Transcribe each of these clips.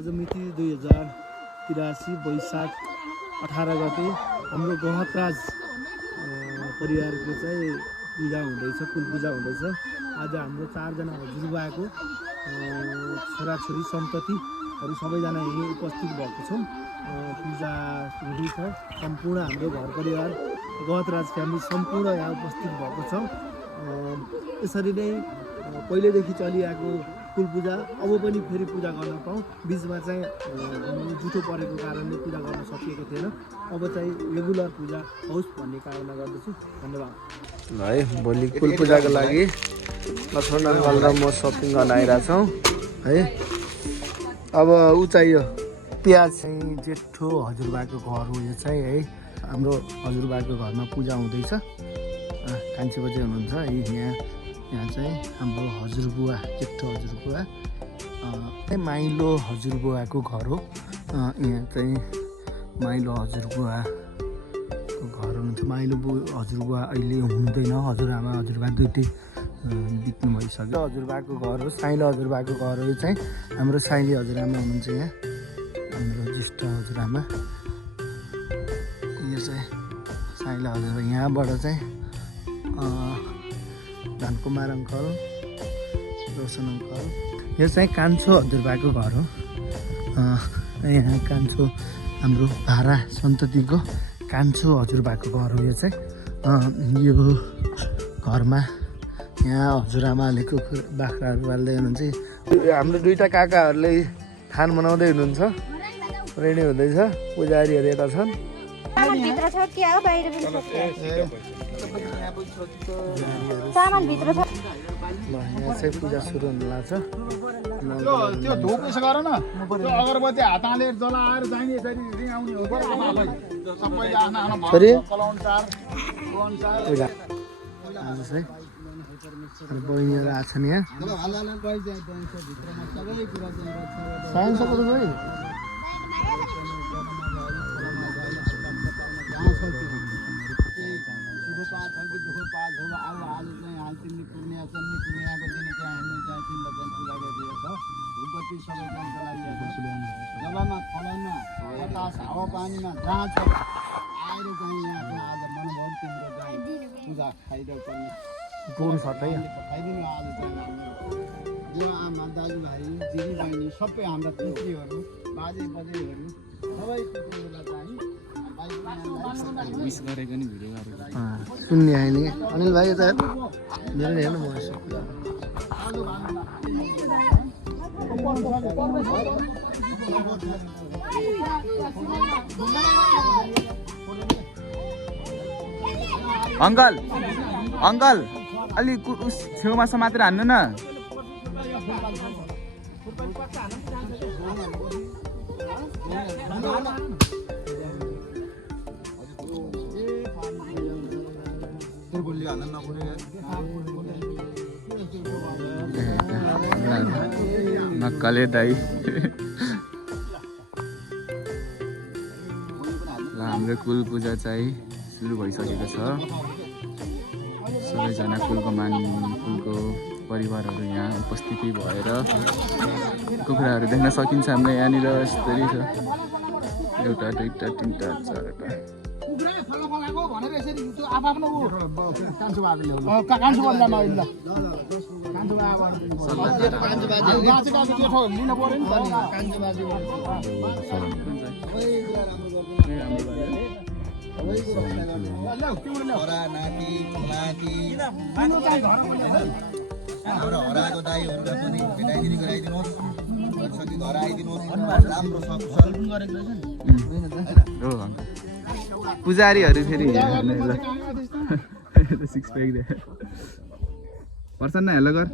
आज मिति 2083 वैशाख 18 गते हाम्रो गहतराज परिवारको चाहिँ पूजा हुँदैछ, कुल पूजा हुँदैछ। आज हाम्रो 4 जना हजुरबाको छोराछोरी सन्ततिहरू सबैजना यही उपस्थित भएको छौँ। पूजा हुँदैछ। सम्पूर्ण हाम्रो घर परिवार गहतराज फ्यामिली सम्पूर्ण यहाँ उपस्थित भएको छ। यसरी नै पहिलेदेखि चलिआएको कुल पूजा अब पनि फेरि पूजा गर्न पाऊँ। बिचमा चाहिँ जुठो परेको कारणले पूजा गर्न सकिएको थिएन। अब चाहिँ रेगुलर पूजा होस् भन्ने कामना गर्दछु। धन्यवाद। है भोलि कुल पूजाको लागि लक्ष्मण अङ्कल र म सपिङ गर्न आइरहेछौँ है। अब ऊ चाहियो प्याज चाहिँ जेठो हजुरबाको घर हो यो चाहिँ है। हाम्रो हजुरबाको घरमा पूजा हुँदैछ। कान्छी बजे हुनुहुन्छ है। यहाँ चाहिँ हाम्रो हजुरबुवा जेठो हजुरबुवा माइलो हजुरबुवाको घर हो। यहाँ चाहिँ माइलो हजुरबुवाको घर हुनुहुन्छ। माइलो हजुरबुवा अहिले हुँदैन। हजुरआमा हजुरबा दुइटै बित्नु भइसक्यो। हजुरबाको घर हो, साइलो हजुरबाको घर हो। यो चाहिँ हाम्रो साइली हजुरआमा हुनुहुन्छ यहाँ, हाम्रो ज्येष्ठ हजुरआमा। यो चाहिँ साइलो हजुरबा। यहाँबाट चाहिँ धनकुमार अङ्कल, रोशन अङ्कल। यो चाहिँ कान्छो हजुरबाको घर हो। यहाँ कान्छो हाम्रो भारा सन्ततिको कान्छो हजुरबाको घर हो यो चाहिँ। यो घरमा यहाँ हजुरआमाले कुकुर बाख्राहरू पाल्दै हुनुहुन्छ। हाम्रो दुईवटा काकाहरूले खान बनाउँदै हुनुहुन्छ। रेडी हुँदैछ। पुजारीहरू यता छन्। यहाँ चाहिँ पूजा सुरु हुन लाग्छ। त्यो धुप यसो गर न, त्यो अगरबत्ती हात हालेर जलाएर जाने यसरी रिङाउने हो। सबैले आफ्नो आज चाहिँ बहिनीहरू आएको छन् यहाँ। साइन्स हावापानीमा जहाँ छ आएर चाहिँ यहाँ आज मनभर तिम्रो चाहिँ पूजा खाइरहेको गुण छ त खाइदिनु। आज चाहिँ बुवा आमा दाजुभाइ दिदीबहिनी सबै हाम्रा पितृहरू बाजे बजेहरू सबै पितृहरूलाई चाहिँ सुन्ने आयो नि अनिल भाइ। यता मेरो हेर्नु म अङ्कल अङ्कल अलिक छेउमा समातेर हान्नु न। नक्कले दाइ। ल हाम्रो कुल पूजा चाहिँ सुरु भइसकेको छ। सबैजना कुलको परिवारहरू यहाँ उपस्थिति भएर कुखुराहरू देख्न सकिन्छ। हाम्रो यहाँनिर यस्तरी छ। एउटा दुईवटा तिनवटा चारवटा। हराएको दाईहरूलाई पनि भेटाइदिनु गराइदिनुहोस्। घर आइदिनुहोस्। राम्रो सकुशल गरेको रहेछ नि। पुजारीहरू फेरि सिक्स प्याक दे पर्छ न। हेलो गर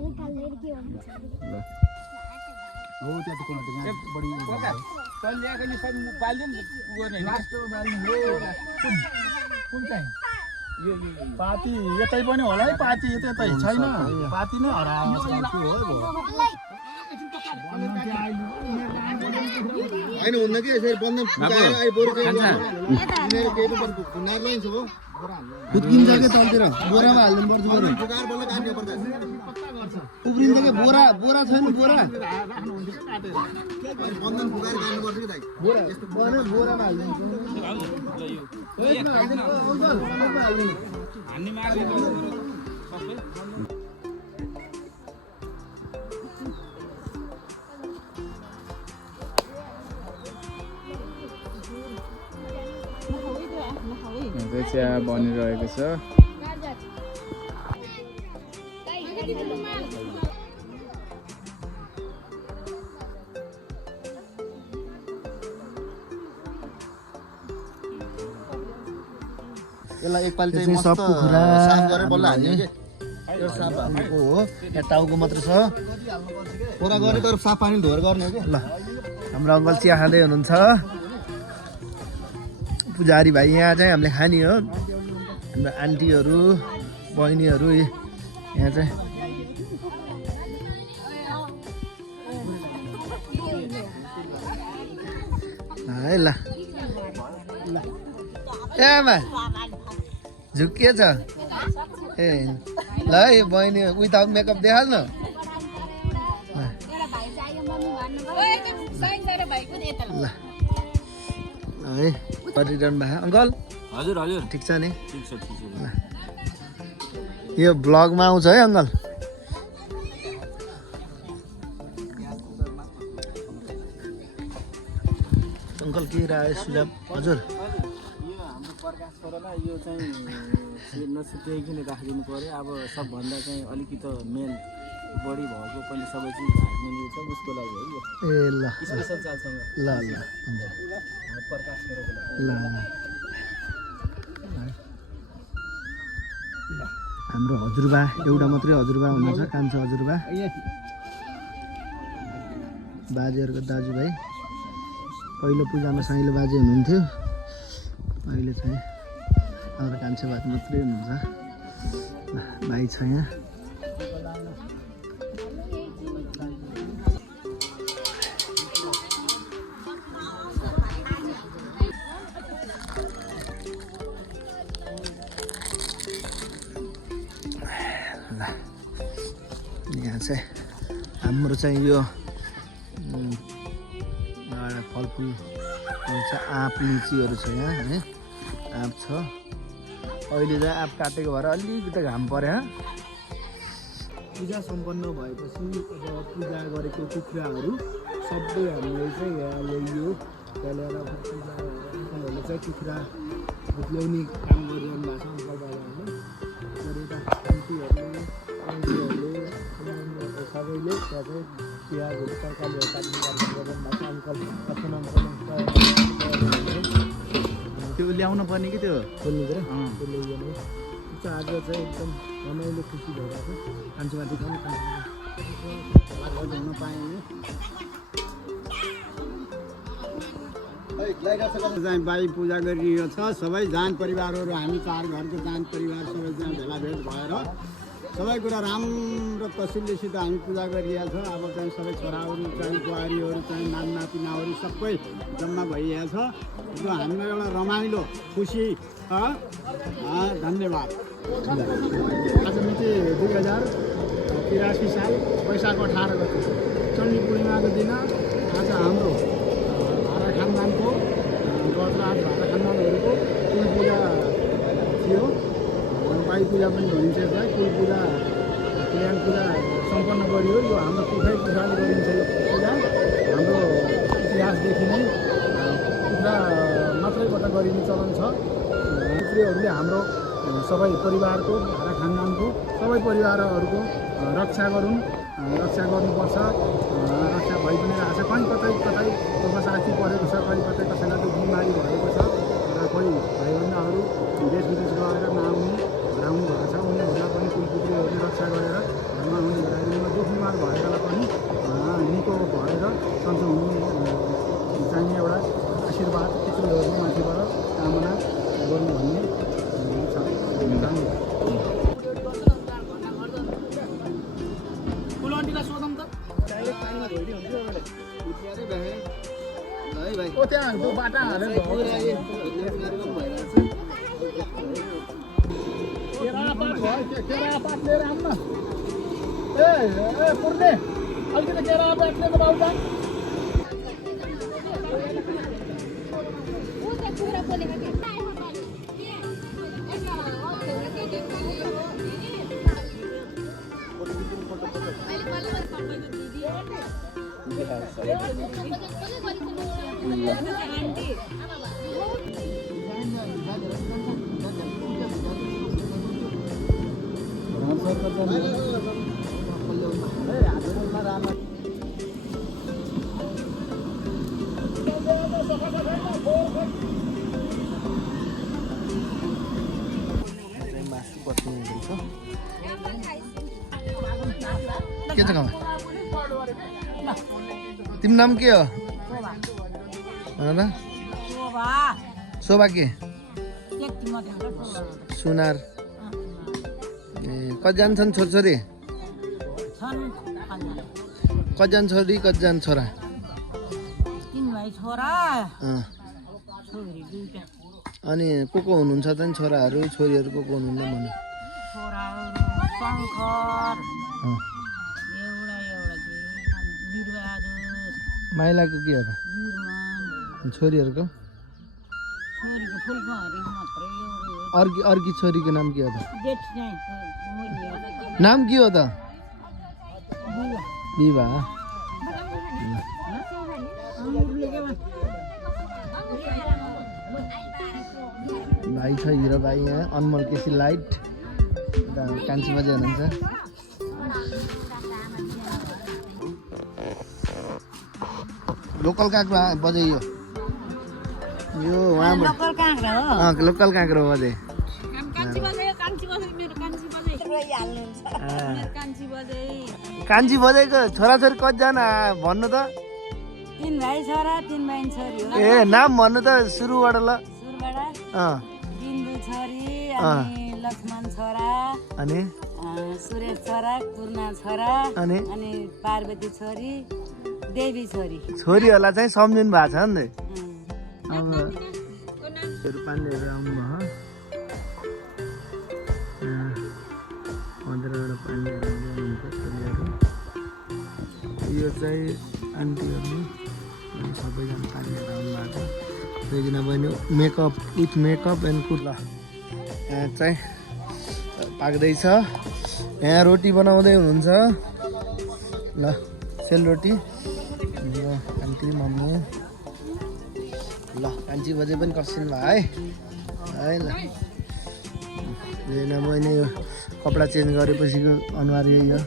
पाती यतै पनि होला है। पाती यतै छैन। पाती नै हराएको होइन हुन्न कि यसरी बन्द फुत्किन्छ कि तलतिर बोरामा हाल्नु पर्छ बरु उब्रिन्छ कि बोरा बोरा छैन बोरा बोरामा चिया बनिरहेको छ यसलाई एकपालि चाहिँ मस्त साफ गरेर बल्ल हाल्ने के यो साफ हाल्नुको हो यहाँ टाउको मात्र छ पुरा गर्ने तर साफ पानी धोएर गर्ने हो कि ल हाम्रो अङ्कल चिया खाँदै हुनुहुन्छ पुजारी भाइ यहाँ चाहिँ हामीले खाने हो हाम्रो आन्टीहरू बहिनीहरू यहाँ चाहिँ है ल ए आमा झुकिएछ ए ल है बहिनी विदाउट मेकअप देखाल्नु ल है गरिरहनु भएको अङ्कल हजुर हजुर ठिक छ नि ठिक छ ल यो ब्लगमा आउँछ है अङ्कल अङ्कल के राय सुझाव हजुर यो हाम्रो प्रकाश छोरालाई यो चाहिँ नछुट्याइकन राखिदिनु पऱ्यो अब सबभन्दा चाहिँ अलिकति मेन बढी भएको पनि सबै चिज हाल्नु छ उसको लागि है यो ए ल स्पेसल चालसँग ल ल हुन्छ प्रकाश छोराको लागि ल हाम्रो हजुरबा एउटा मात्रै हजुरबा हुनुहुन्छ कान्छो हजुरबा बाजेहरूको दाजुभाइ पहिलो पूजामा साइलो बाजे हुनुहुन्थ्यो अहिले चाहिँ हाम्रो कान्छो बाजे मात्रै हुनुहुन्छ भाइ छ यहाँ यहाँ चाहिँ हाम्रो चाहिँ यो फलफुल आउँछ आँप लिचीहरू छ यहाँ है आँप छ अहिले चाहिँ आँप काटेको भएर अलिकति घाम पऱ्यो पूजा सम्पन्न भएपछि अब पूजा गरेको कुखुराहरू सबै हामीले चाहिँ यहाँ ल्याइयो त्यहाँ ल्याएर अङ्कलहरूले चाहिँ कुखुरा ल्याउने काम गरिरहनु भएको छ अङ्कल बाबाहरूले गरेर आन्टीहरूले सबैले त्यहाँ चाहिँ प्याजहरू तरकारीहरू काट्ने काम गरिरहनु भएको छ अङ्कल आफ्नो त्यो ल्याउनु पर्ने कि त्यो खोल्नु पऱ्यो त्यो ल्याइयो आज चाहिँ एकदम रमाइलो खुसी भइरहेको छ कान्छोमाथि पनि हुन पाएँ चाहिँ बाई पूजा गरिरहेको छ सबै जान परिवारहरू हामी चार घरको जान परिवार सबै त्यहाँ भेलाभेट भएर सबै कुरा राम्रो तसल्लीसित हामी पूजा गरिरहेको छ अब चाहिँ सबै छोराहरू चाहिँ बुहारीहरू चाहिँ नाति नाउरी सबै जम्मा भइरहेको छ जो हामीलाई एउटा रमाइलो खुसी छ धन्यवाद आज मिति 2083 साल वैशाख 18 गते चण्डी पूर्णिमाको दिन आज हाम्रो भारा खानदानको गजराज भारा खानदानहरूको कुल पूजा थियो बाई पूजा पनि भनिन्छ यसलाई कुल पूजा कल्याण पूजा सम्पन्न गरियो यो हाम्रो कुखुराले गरिन्छ यो पूजा हाम्रो इतिहासदेखि नै कुखुरा मात्रैबाट गरिने चलन छ कुखुरीहरूले हाम्रो सबै परिवारको भारा खानदानको सबै परिवारहरूको रक्षा गर्नुपर्छ रक्षा भइ पनि रहेको छ कहीँ कतै दुःखसाथी परेको छ कहीँ कतै कसैलाई त बिमारी भएको छ र कोही भाइबन्धहरू देश विदेश गएर नआउने हराउनु भएको छ उनीहरूलाई पनि कुलपुत्रीहरूले रक्षा गरेर घरमा आउने हुँदाखेरि दुःख बिमार भएकालाई पनि निको भएर सन्चो हुनु चाहिने एउटा आशीर्वाद पितृहरूको माथिबाट कामना गर्नु भन्ने छ है भाइ त्यहाँ बाटा हालेर केरापात भयो केरापात लिएर आउनु न ए पुर्ने अलिकति केरापात लिएर बाउजा मासु पस्नु हुँदैछ के छ गाउँ तिम्रो नाम के हो भन त शोभा के सुनार ए कतिजना छन् छोरछोरी कतिजना छोरी कतिजना छोरा अनि को हुनुहुन्छ त छोराहरू छोरीहरू को हुनुहुन्न भन्नु माइलाको के हो त छोरीहरूको अर्की छोरीको नाम के हो त नाम के हो त विवाह भाइ छ हिरो भाइ यहाँ अनमोल केसी लाइट कान्छी बजे हुनुहुन्छ लोकल काँक्रो बजे यो लोकल काँक्रो बजे कान्छी बजेको छोराछोरी कतिजना भन्नु त 3 भाइ छोरा 3 बहिनी छोरी हो ए नाम भन्नु त सुरुबाट ल बिन्दु छोरी अनि लक्ष्मण छोरा अनि सुरेश छोरा पूर्णा छोरा अनि पार्वती छोरी देवी छोरी छोरीहरूलाई चाहिँ सम्झिनु भएको छ नि पानीहरू आउनुभयो मन्दिरबाट पानीहरू आउनुहुन्छ छोरीहरू यो चाहिँ आन्टीहरू सबैजना पानीहरू आउनुभएको छ रेजिना बहिनी makeup with makeup and Kurla यहाँ चाहिँ पाक्दैछ यहाँ रोटी बनाउँदै हुनुहुन्छ ल सेलरोटी आन्टी मम्मी ल कान्छी बजे पनि कसिनु भयो है ल रेजिना बहिनी यो कपडा चेन्ज गरेपछिको अनुहार यही हो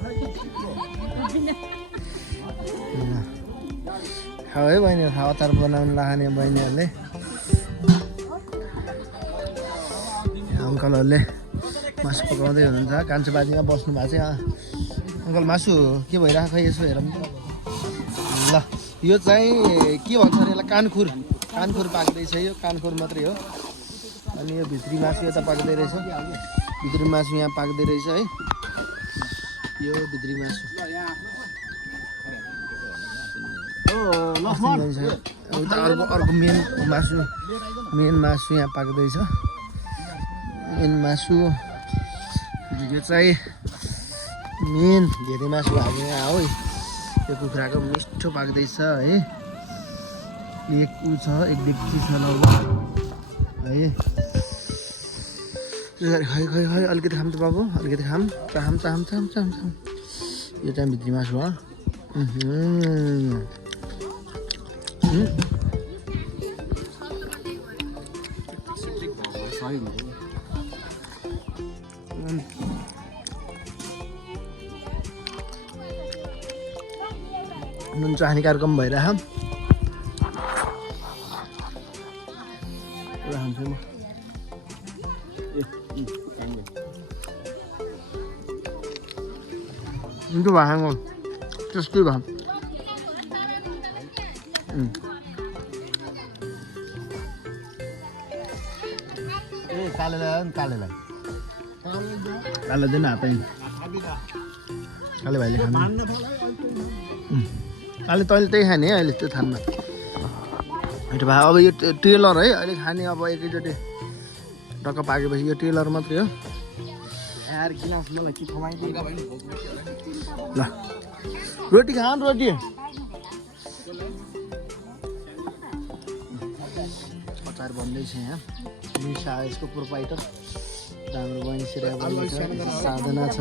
खाऊ है बहिनीहरू अचार बनाउनु लाग्ने बहिनीहरूले अङ्कलहरूले मासु पकाउँदै हुनुहुन्छ कान्छो बाजीमा बस्नु भएको चाहिँ अङ्कल मासु के भइरहेको खै यसो हेरौँ ल यो चाहिँ के भन्छ अरे यसलाई कानखुर पाक्दैछ यो कानखुर मात्रै हो अनि यो भित्री मासु यता पाक्दै रहेछ भित्री मासु यहाँ पाक्दै रहेछ है यो भित्री मासु अर्को मेन मासु यहाँ पाक्दैछ मेन मासु यो चाहिँ मेन धेरै मासु भएको यहाँ हो यो कुखुराको मिठो पाक्दैछ है एक छ एक डेक्ची छ ल है खै खै खै अलिकति खाम त बाबु अलिकति खाम यो चाहिँ भित्री मासु हो नुन चाहिँ हानिकारक भइरह खान्छु म into bà hàng rồi just đi bà काले दिन आता है काले भाइले खानु काले तैँले त्यही खाने है अहिले त्यो थानमा होइन भाइ अब यो ट्रेलर है अहिले खाने अब एकैचोटि ढक्क पाकेपछि यो टेलर मात्रै हो यार किन मलाई के खमाइदिए ल रोटी खाऊ न रोटी अचार बन्दैछ यहाँ निशा यसको प्रोपाइटर हाम्रो बहिनी श्रेया बहिनी छ साधना छ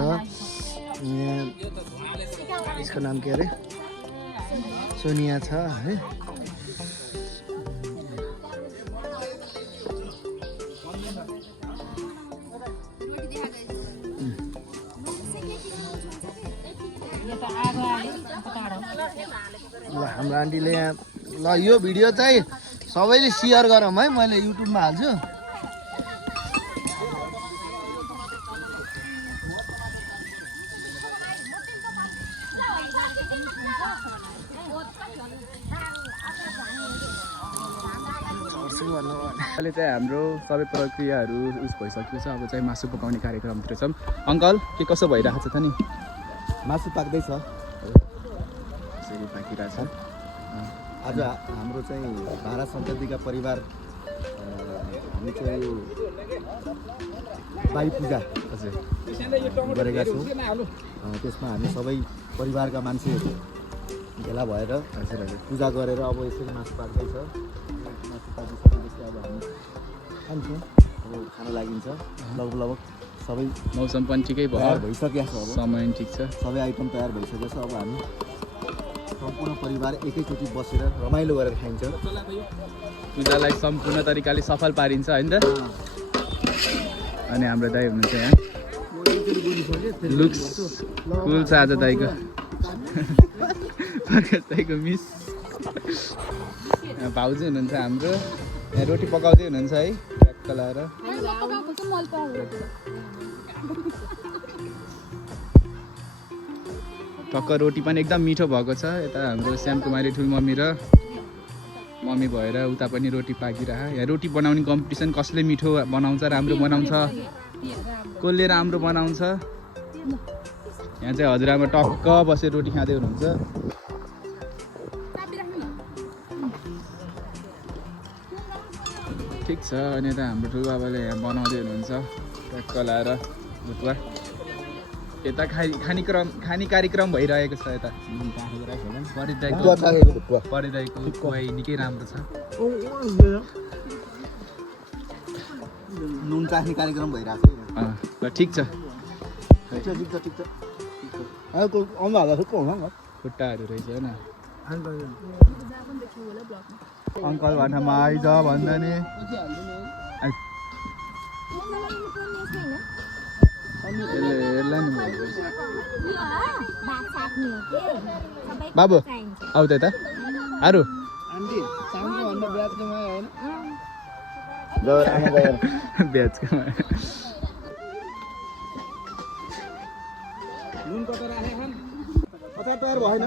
यहाँ यसको नाम के अरे सोनिया छ है ल हाम्रो आन्टीले यहाँ ल यो भिडियो चाहिँ सबैले सेयर गरौँ है मैले युट्युबमा हाल्छु अहिले चाहिँ हाम्रो सबै प्रक्रियाहरू उस भइसकेको छ अब चाहिँ मासु पकाउने कार्यक्रमतिर छौँ अङ्कल के कसो भइरहेको छ त नि मासु पाक्दैछ यसरी पाकिरहेछ आज हाम्रो चाहिँ भारा सन्ततिका परिवार हामी चाहिँ यो बाई पूजा हजुर गरेका छौँ त्यसमा हामी सबै परिवारका मान्छेहरू भेला भएर हजुर हजुर पूजा गरेर अब यसरी मासु पाक्दैछ मासु पाकिसकेपछि अब हामी खान्छौँ अब खान लागिन्छ लगभग सबै मौसम पनि ठिकै भयो तयार भइसकेको छ अब समय पनि ठिक छ सबै आइटम तयार भइसकेको छ अब हामी सम्पूर्ण परिवार एकैचोटि बसेर रमाइलो गरेर खाइन्छ पूजालाई सम्पूर्ण तरिकाले सफल पारिन्छ होइन त अनि हाम्रो दाइ हुनुहुन्छ यहाँ लुक्स कुल छ आज दाइको प्रकाश दाइको मिस भाउजू हुनुहुन्छ हाम्रो यहाँ रोटी पकाउँदै हुनुहुन्छ है ट्याक्क लाएर टक्क रोटी पनि एकदम मिठो भएको छ यता हाम्रो श्यामकुमारी ठुल मम्मी र मम्मी भएर उता पनि रोटी पाकिरह यहाँ रोटी बनाउने कम्पिटिसन कसले मिठो बनाउँछ राम्रो बनाउँछ कसले राम्रो बनाउँछ यहाँ चाहिँ हजुरआमा टक्क बसेर रोटी खाँदै हुनुहुन्छ ठिक छ अनि यता हाम्रो ठुलोबाबाले यहाँ बनाउँदै हुनुहुन्छ ट्याक्क लाएर भुटुवा यता खाने कार्यक्रम भइरहेको छ यता परिदाईको खुवाई निकै राम्रो छ नुन चाख्ने कार्यक्रम भइरहेको छ ल ठिक छ खुट्टाहरू रहेछ होइन अङ्कल भाटामा आइज भन्दा नि बाबु आउ त यता आरु ब्याजको अचार तयार भएन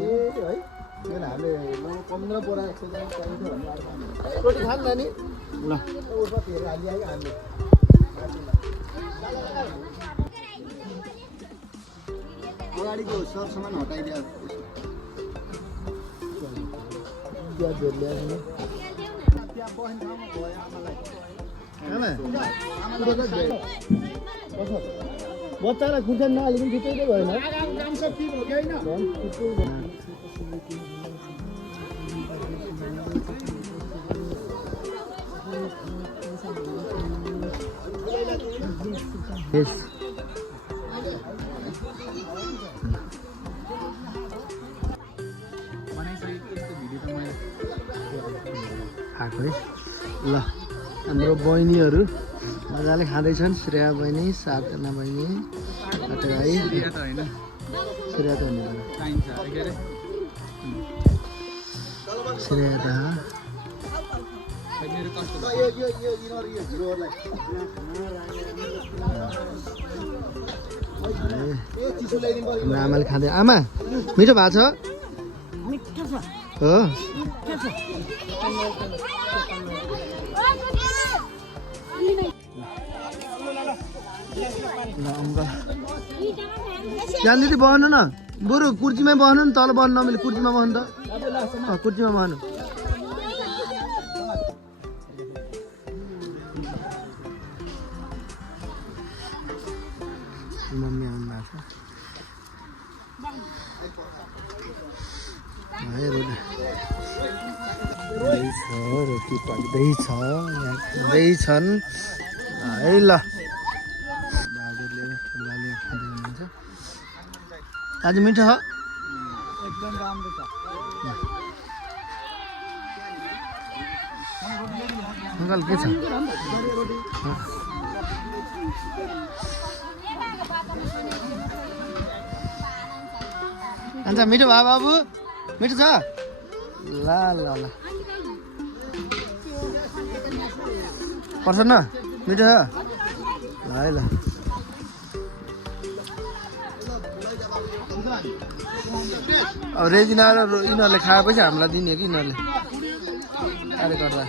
ए है हामीले 15 बोरा जस्तो चाहिन्छ रोटी खान नानी ल अगाडिको सब सामान हटाइदियो बच्चालाई खुर्सा नहालिकन छिटै भएन खाएको है ल हाम्रो बहिनीहरू मजाले खाँदैछन् श्रेया बहिनी साधना बहिनी भाइ श्रेया त हुने श्रेया त हाम्रो आमाले खाँदै आमा मिठो भएको छ हो त्यहाँनिर बस्नु न बरु कुर्चीमै बस्नु नि तल बस्नु नमिले कुर्चीमा बस्नु त कुर्चीमा बस्नु मम्मी आउनुभएको छ है। रोटी छ, रोटी पाक्दैछ, यहाँ खाँदैछन् है। ल बाजेले ठुलाले खाँदै हुनुहुन्छ। आज मिठो छ, एकदम राम्रो छ। अङ्कल के छ? अन्त मिठो भयो बाबु? मिठो छ? ल ल ल पर्छ न? मिठो छ? ल है ल। अब रेजिना र यिनीहरूले खाएपछि हामीलाई दिने कि यिनीहरूले अरे गर्दा।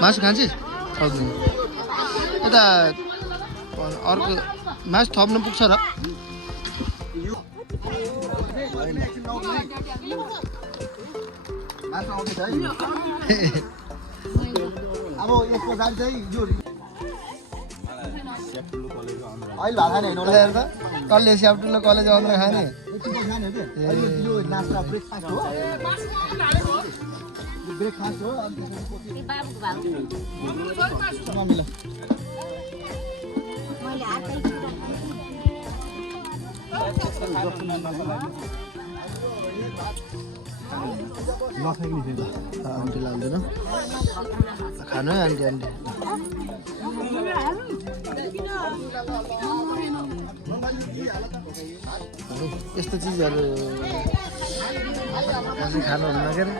मासु खान्छस्? सक्दैन यता अर्को मासु थप्नु पुग्छ र? अब यसको दाम चाहिँ यो अहिले भागा नै हेर त कसले स्याप्टुलो कलेज आउँदा खाने? यो नास्ता ब्रेकफास्ट हो। ब्रेकफास्ट हो। मम्मीलाई आन्टी लाउँदैन खानु है आन्टी आन्टी। यस्तो चिजहरू खानुहुन्न के अरे?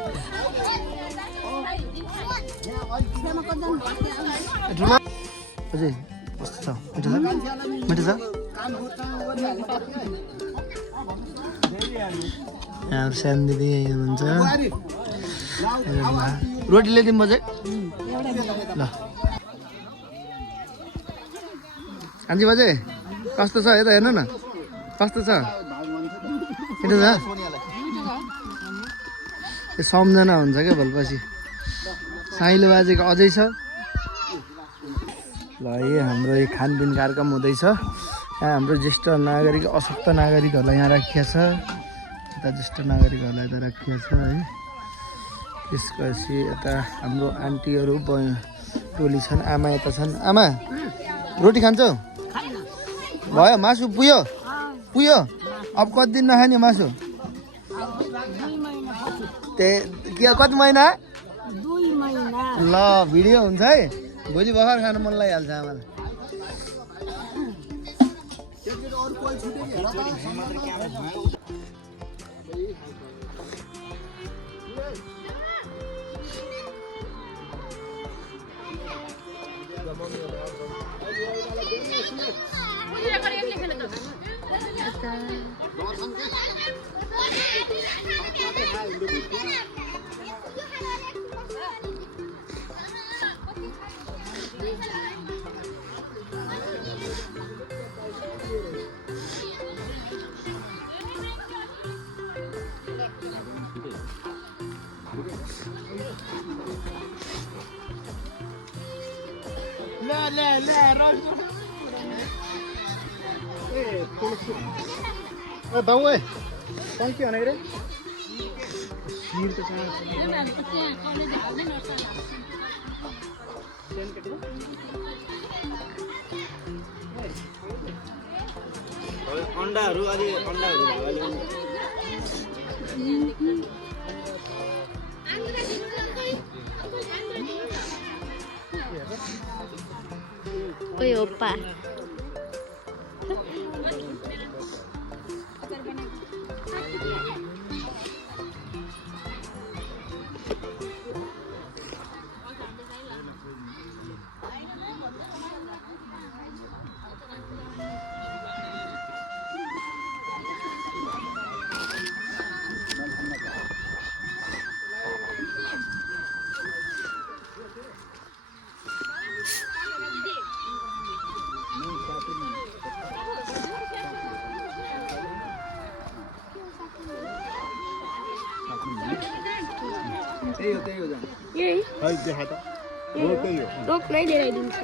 कस्तो छ? मिठो छ? मिठो छ? यहाँ सानो दिदी यहीँ हुनुहुन्छ। रोटी ल्याइदिउँ बजे ल। आन्टी बजे कस्तो छ? यता हेर्नु न कस्तो छ? मिठो छ? यो सम्झना हुन्छ क्या भोलिपछि। साइलो बाजेको अझै छ। ल यो हाम्रो यो खानपिन कार्यक्रम हुँदैछ। यहाँ हाम्रो ज्येष्ठ नागरिक अशक्त नागरिकहरूलाई यहाँ राखिएको छ। यता ज्येष्ठ नागरिकहरूलाई यता राखिएको छ है। त्यसपछि यता हाम्रो आन्टीहरू टोली छन्। आमा यता छन्। आमा रोटी खान्छौ? भयो मासु पुग्यो? पुग्यो? अब कति दिन नखाने मासु? के कति महिना? ल भिडियो हुन्छ है। भोलि भर्खर खानु मन लागिहाल्छ आमालाई। बाउ के भने रे? अन्डाहरू अलि अन्डाहरू ओए ओप्पा त्यही हो जान। यही खै देखा त हो त्यही हो। टोक नै दिइदिन्छ।